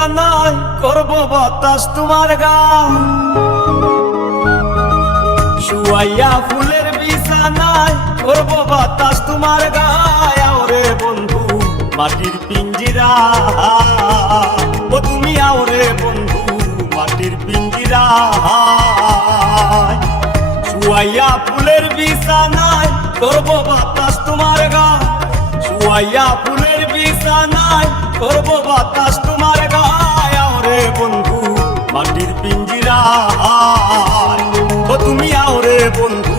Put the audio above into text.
বিছানায় করব বাতাস তোমার গান, শুয়াইয়া ফুলের বিছানায় করব বাতাস তোমার গায়। আওরে বন্ধু মাটির পিঞ্জিরা, ও তুমি আওরে বন্ধু মাটির পিঞ্জিরা, শুয়াইয়া ফুলের বিছানায় করব বাতাস তোমার গায়, শুয়াইয়া ফুলের বিছানায় করব বাতাস তোমার গায়। আওরে বন্ধু মাটির পিঞ্জিরা, ও তুমি আওরে বন্ধু